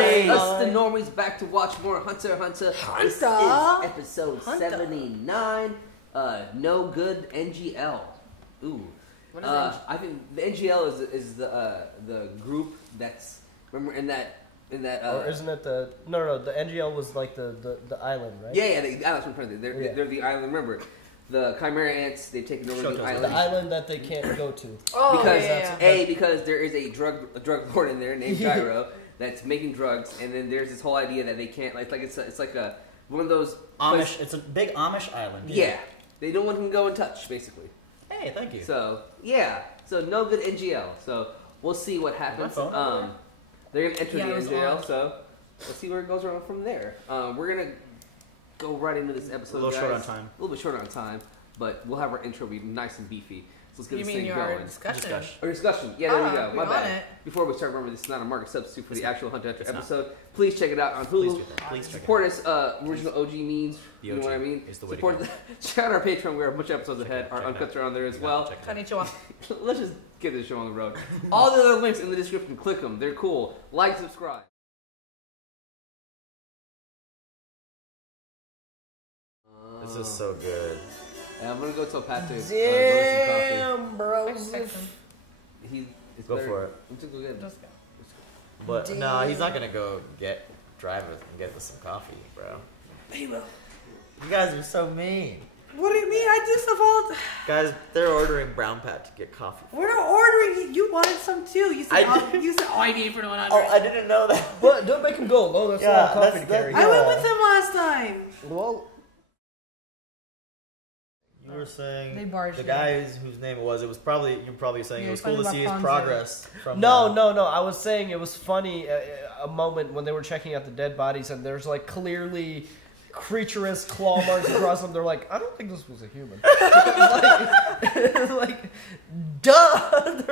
everybody? Us the normies back to watch more Hunter x Hunter. This is episode 79. No good NGL. Ooh. What is NGL? I think the NGL is the group that's remember in that. Or isn't it the no? The NGL was like the island, right? Yeah, the island's from front. They're the island. Remember, the Chimera Ants. They've taken over the island. The island that they can't go to. Oh, because because there is a drug lord in there named Gyro that's making drugs, and then there's this whole idea that they can't it's like a one of those Amish. It's a big Amish island. Yeah, they don't want him to go and touch basically. Hey, thank you. So so no good NGL. So we'll see what happens. They're gonna enter the NGL, so let's see where it goes around from there. We're gonna go right into this episode. A little short on A time. little bit short on time, but we'll have our intro be nice and beefy. So let's get you this mean thing your going. discussion? Or discussion. Yeah, there we go. My bad. It. Before we start, remember this is not a market substitute for the actual Hunter x Hunter episode. Please check it out on Hulu. Please check Support us. Original OG means. You know what I mean? Is the way Support. Check out our Patreon. We have a bunch of episodes ahead. Our uncuts are on there as well. Konnichiwa. Let's just get this show on the road. All the other links in the description. Click them. They're cool. Like, subscribe. This is so good. And I'm gonna go tell Pat to Damn, bro. Go for it. I'm just gonna go get Just go. But no, he's not gonna go drive it and get us some coffee, bro. He will. You guys are so mean. What do you mean? I do stuff all the time. Guys, they're ordering Brown Pat to get coffee. We're not ordering. You wanted some too. You said, I need for 100. Oh, I didn't know that. But don't make him go alone. That's a lot of coffee to carry. I went with him last time. Well, You were saying They barged the in. guy whose name it was probably you're probably saying Yeah, it was you're cool to talking see his about progress from no. I was saying it was funny a moment when they were checking out the dead bodies and there's like clearly creaturous claw marks across them. They're like, I don't think this was a human. like, duh.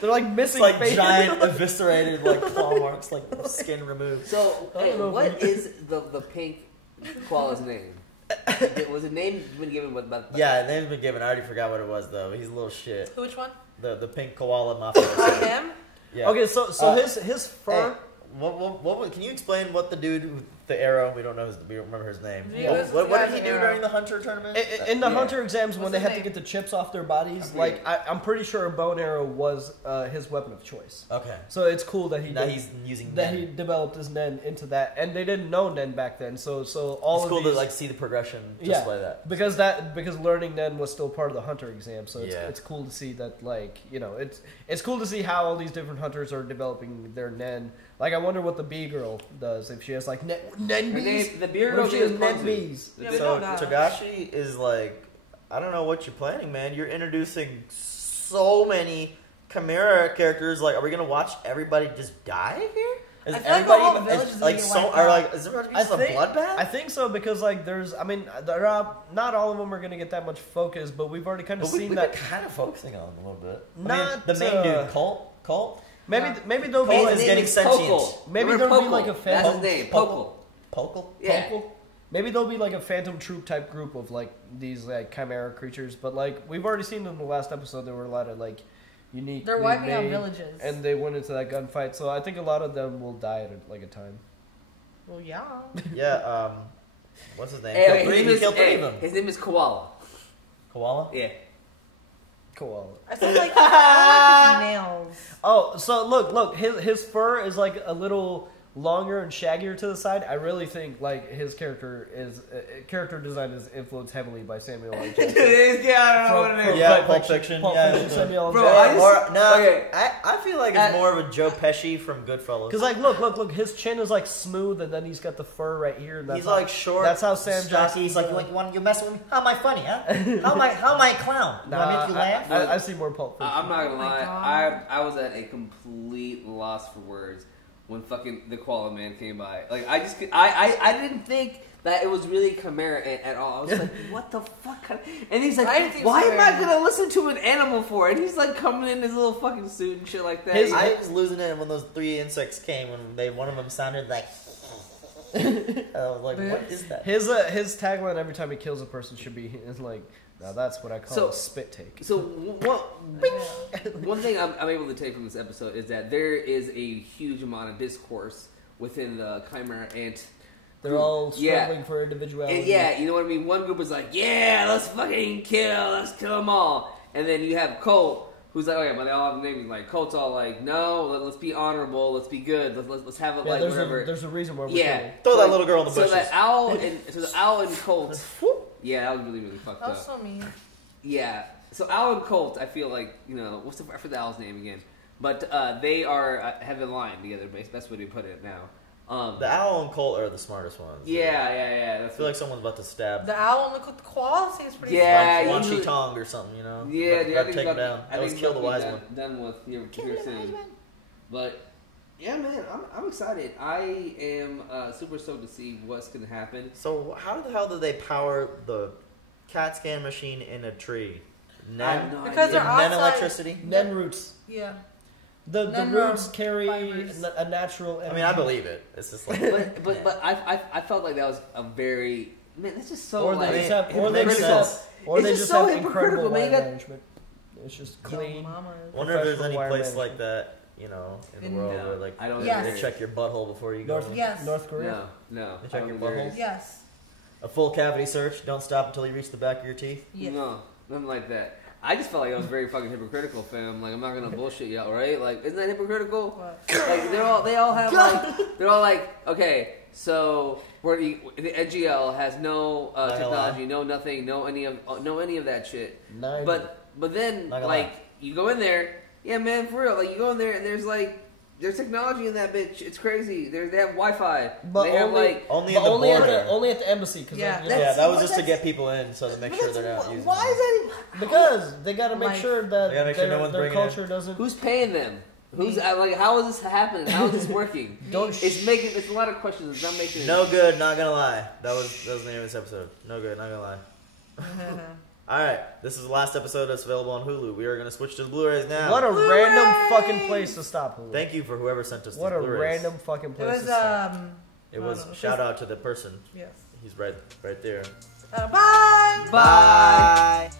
They're like missing like faces. giant eviscerated like claw marks, like skin removed. So, hey, what is the pink koala's name? Was it name been given? Yeah, the name's been given. I already forgot what it was though. He's a little shit. Which one? The pink koala mafia. Him? Yeah. Okay, so his fur. Hey, what can you explain what the dude with the arrow? We don't know. We don't remember his name. Yeah, What did he do during the Hunter tournament? In the Hunter exams, when they had to get the chips off their bodies, like I'm pretty sure a bow and arrow was his weapon of choice. Okay. So it's cool that he's using that Nen. he developed his Nen into that, and they didn't know Nen back then. So all it's of cool these, to like see the progression just like that. Because learning Nen was still part of the Hunter exam. So it's cool to see that, like, you know, it's cool to see how all these different hunters are developing their Nen. Like, I wonder what the bee girl does if she has like Nen bees. The bee girl she has Nen bees. Yeah, So Togashi is like, I don't know what you're planning, man. You're introducing so many Chimera characters. Like, are we gonna watch everybody just die here? Is I feel like the whole everybody village is like gonna so? get wiped Are out. like is there going to be just a bloodbath? I think so because like there's, I mean, not all of them are going to get that much focus, but we've already kind of seen we've that. been kind of focusing on them a little bit. Not the main dude, Colt. Maybe there'll be Colt like, is getting sentient. Maybe Remember there'll be Pokel? like a That's phantom. his name. Pokel. Pokel. Yeah. Pokel? Maybe there'll be like a phantom troop type group of like these like chimera creatures, but like we've already seen in the last episode there were a lot of like unique. They're wiping out villages. and they went into that gunfight. So I think a lot of them will die at like a time. Well, yeah. Yeah. What's his name? His name is Koala. Koala. Yeah. Koala. I feel like his nails. Oh, so look, his fur is like a little longer and shaggier to the side. I really think like his character design is influenced heavily by Samuel L. Jackson. I don't know what it is. Yeah, Pulp Fiction. Samuel L. Bro, Jackson. I feel like it's more of a Joe Pesci from Goodfellas. Because like look, his chin is like smooth, and then he's got the fur right here. And that's he's like short. That's how Sam stocky. Jackson. He's like, you mess with me? How am I funny, huh? How am I a clown? You want me to laugh? I see more Pulp Fiction. I'm not gonna lie. God. I was at a complete loss for words when fucking the Koala Man came by. Like I didn't think that it was really Chimera Ant at all. I was like, what the fuck? And he's like, why am I gonna listen to an animal for? And he's like coming in his little fucking suit and shit like that. I was losing it when those 3 insects came and one of them sounded like. I was like, what is that? His tagline every time he kills a person should be like, now that's what I call a spit take. So one thing I'm able to take from this episode is that there is a huge amount of discourse within the Chimera Ant. They're all struggling for individuality. And yeah, you know what I mean? One group is like, yeah, let's kill them all. And then you have Colt, who's like, okay, but they all have names. Like, Colt's all like, no, let's be honorable, let's be good, let's have it like whatever. There's a reason why we're killing. Throw that little girl in the bushes. So the Owl and Colt, yeah, that was really, really fucked up. That's so mean. Yeah, so Owl and Colt, I feel like, you know, I forget the owl's name again. But they have a line together, best way to put it now. The owl and Colt are the smartest ones. Yeah. I feel like someone's about to stab. The owl and the koala seems pretty. Yeah, Wan Shi Tong or something, you know. Yeah, I think take him down. That was kill the wise one. Done with here soon. But yeah, man, I'm excited. I am super stoked to see what's gonna happen. So how the hell did they power the CAT scan machine in a tree? Nen? Because they're outside. Nen electricity. Nen roots. Yeah. The roots carry a natural energy. I mean, I believe it. It's just like, but I felt like that was a very that's just so or they like just have incredible wire management. It's just clean. Wonder if there's any place like that, you know, in the world where like they check your butthole before you go. North Korea. No. They check your butthole. Yes. A full cavity search. Don't stop until you reach the back of your teeth. Yes. No, nothing like that. I just felt like that was very fucking hypocritical, fam. Like, I'm not gonna bullshit y'all, right? Like, isn't that hypocritical? What? Like, they all have like, they're all like, okay, so the NGL has no technology, no nothing, no any of that shit. But then like you go in there, yeah, man, for real. Like you go in there and there's technology in that bitch. It's crazy. They have Wi-Fi. But they have only at the embassy. Cause that was just to get people in, so to make sure they're not using. Why is that? Because they got to make sure that their culture doesn't. Who's paying them? Who's like? How is this happening? How is this working? It's a lot of questions. It's not making. No good. Not gonna lie. That was the name of this episode. No good. Not gonna lie. Alright, this is the last episode that's available on Hulu. We are going to switch to the Blu-rays now. What a random fucking place to stop, Hulu. Thank you for whoever sent us these What a Blu-rays. random fucking place to stop. It was shout out to the person. Yes. He's right there. Bye! Bye!